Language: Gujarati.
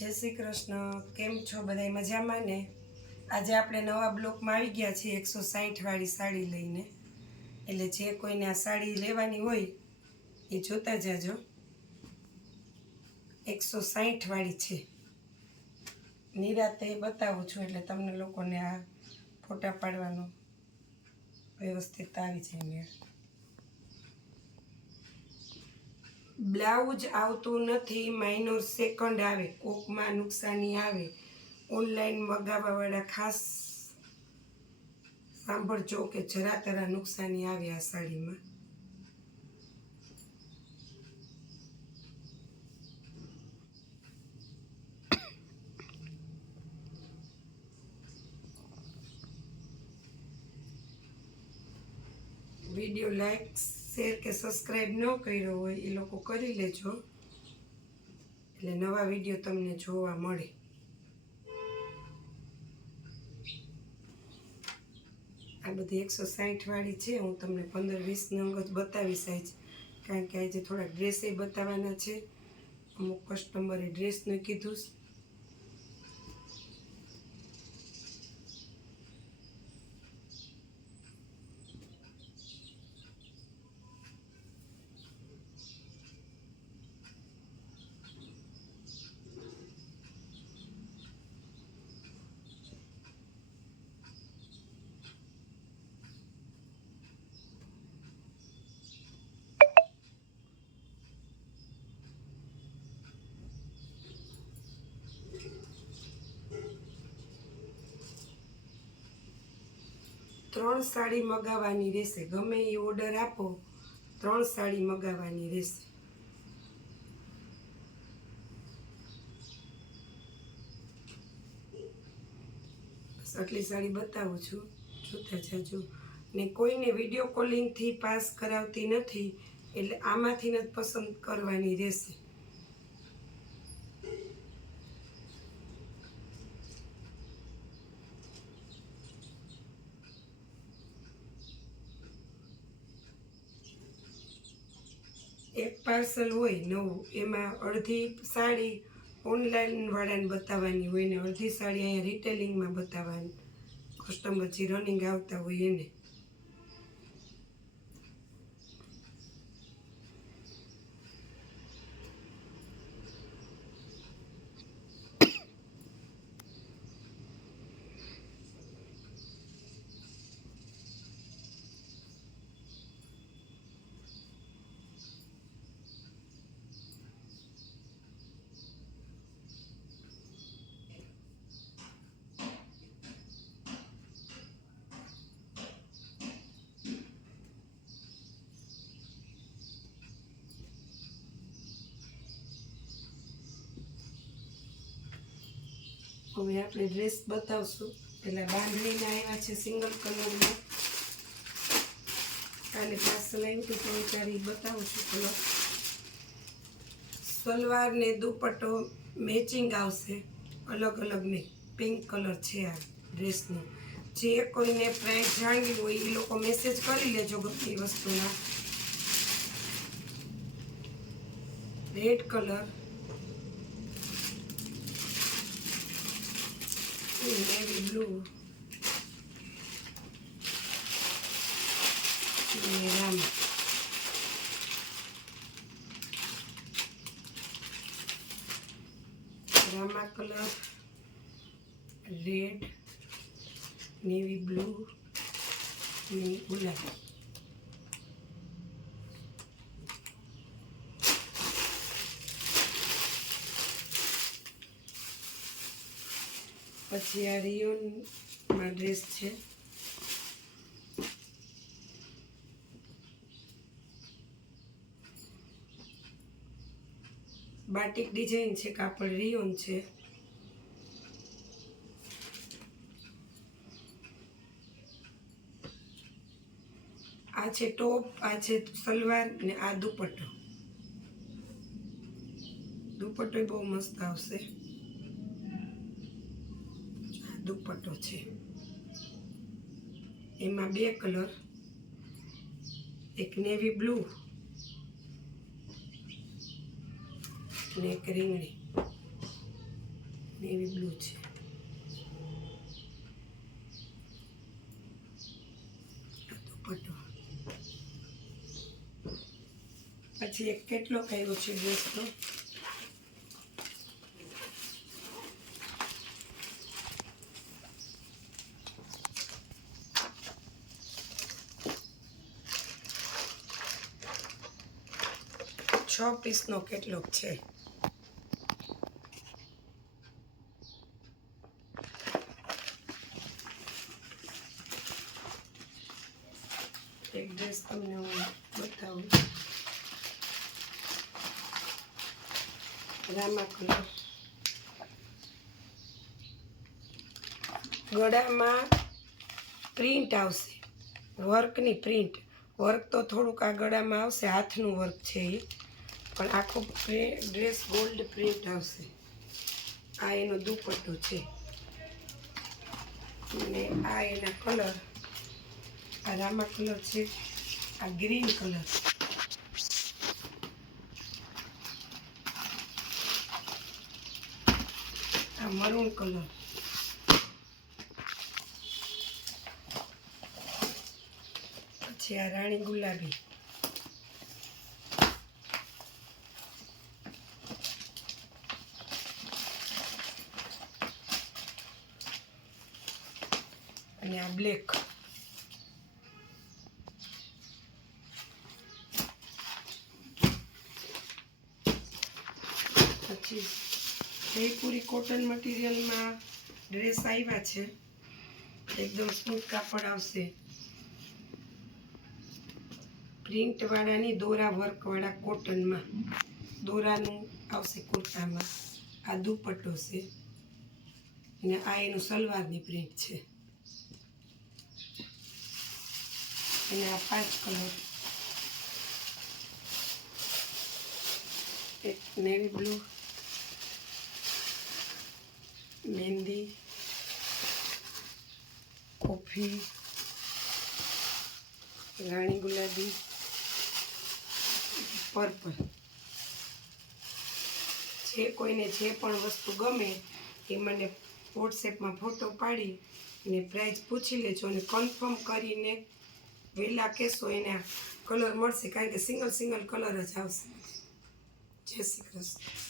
જય શ્રી કૃષ્ણ. કેમ છો બધા મજામાં ને? આજે આપણે નવા બ્લોકમાં આવી ગયા છીએ એકસો સાઠવાળી સાડી લઈને. એટલે જે કોઈને આ સાડી લેવાની હોય એ જોતા જાજો. એકસો સાઠવાળી છે. નિરાતે બતાવું છું એટલે તમને લોકોને આ ફોટા પાડવાનો વ્યવસ્થિત આવી જાય મેળ બ્લાઉઝ આવતું નથી માઇનોર સેકન્ડ આવે, કોકમાં નુકસાની આવે. ઓનલાઈન મગાવવાવાળા ખાસ સાંભળજો કે જરા તરા નુકસાની આવે આ સાડીમાં. વીડિયો લાઈક શેર કે સબસ્ક્રાઈબ ન કર્યો હોય એ લોકો કરી લેજો. એટલે નવા વીડિયો તમને જોવા મળે. આ બધી એકસો સાહીઠવાળી છે, હું તમને પંદર વીસ જ બતાવીશ આજ. કારણ કે આજે થોડા ડ્રેસે બતાવવાના છે. અમુક કસ્ટમરે ડ્રેસનું કીધું ત્રણ સાડી મગાવવાની રહેશે. ગમે એ ઓર્ડર આપો, ત્રણ સાડી મગાવવાની રહેશે. બસ આટલી સાડી બતાવું છું. જોતા જાજો. ને કોઈને વીડિયો કોલિંગથી પાસ કરાવતી નથી, એટલે આમાંથી જ પસંદ કરવાની રહેશે. એક પાર્સલ હોય નવું, એમાં અડધી સાડી ઓનલાઈન વાળાને બતાવવાની હોય ને અડધી સાડી અહીંયા રિટેલિંગમાં બતાવવાની. કસ્ટમર જે રનિંગ આવતા હોય એને. હવે આપણે ડ્રેસ બતાવશું. પહેલાં બાંધણીના આવ્યા છે સિંગલ કલરમાં કાલે પાર્સલ આવ્યું હતું તો ત્યારે બતાવું છું કલર સલવાર ને દુપટ્ટો મેચિંગ આવશે. અલગ અલગ નહીં પિંક કલર છે આ ડ્રેસનો જે કોઈને પ્રાઇસ જાણવી હોય એ લોકો મેસેજ કરી લેજો ગમે વસ્તુના. રેડ કલર navy blue અને રામ રામા કલર રેડ નેવી બ્લુ અને પછી આ રિયોનમાં ડ્રેસ છે. બાટિક ડિઝાઇન છે, કાપડ રિયોન છે. આ છે ટોપ, આ છે સલવાર ને આ દુપટ્ટો. દુપટ્ટો બહુ મસ્ત આવશે. દુપટ્ટો છે. એમાં બે કલર. એક નેવી બ્લુ અને એક રીંગણી. નેવી બ્લુ છે. દુપટ્ટો. પછી એક કેટલો કર્યો છે ડ્રેસનો છ પીસનો કેટલોક છે? એક ડ્રેસ તમને હું બતાવું. રામા કલર. ગળામાં પ્રિન્ટ આવશે. વર્કની પ્રિન્ટ. વર્ક તો થોડુંક આ ગળામાં આવશે. હાથનું વર્ક છે એ પણ આખો ડ્રેસ ગોલ્ડ પ્રિન્ટ આવશે. આ એનો દુપટ્ટો છે. અને આ એના કલર, આ રામા કલર છે, આ ગ્રીન કલર. આ મરૂન કલર. પછી આ રાણી ગુલાબી. અને આ બ્લેક પછી જયપુરી કોટન મટીરિયલમાં ડ્રેસ આવ્યા છે. એકદમ સ્મૂથ કાપડ આવશે. પ્રિન્ટવાળાની દોરા વર્કવાળા કોટનમાં દોરાનું આવશે કુર્તામાં. આ દુપટ્ટો છે. અને આ એનું સલવારની પ્રિન્ટ છે. અને આ પાંચ કલર એક નેવી બ્લુ મહેંદી કોફી રાણી ગુલાબી પર્પલ જે કોઈને જે પણ વસ્તુ ગમે, એ મને વોટ્સએપમાં ફોટો પાડી અને પ્રાઇસ પૂછી લેજો અને કન્ફર્મ કરીને વહેલા કહેશો એને કલર મળશે કારણ કે સિંગલ સિંગલ કલર જ આવશે. જય શ્રી કૃષ્ણ.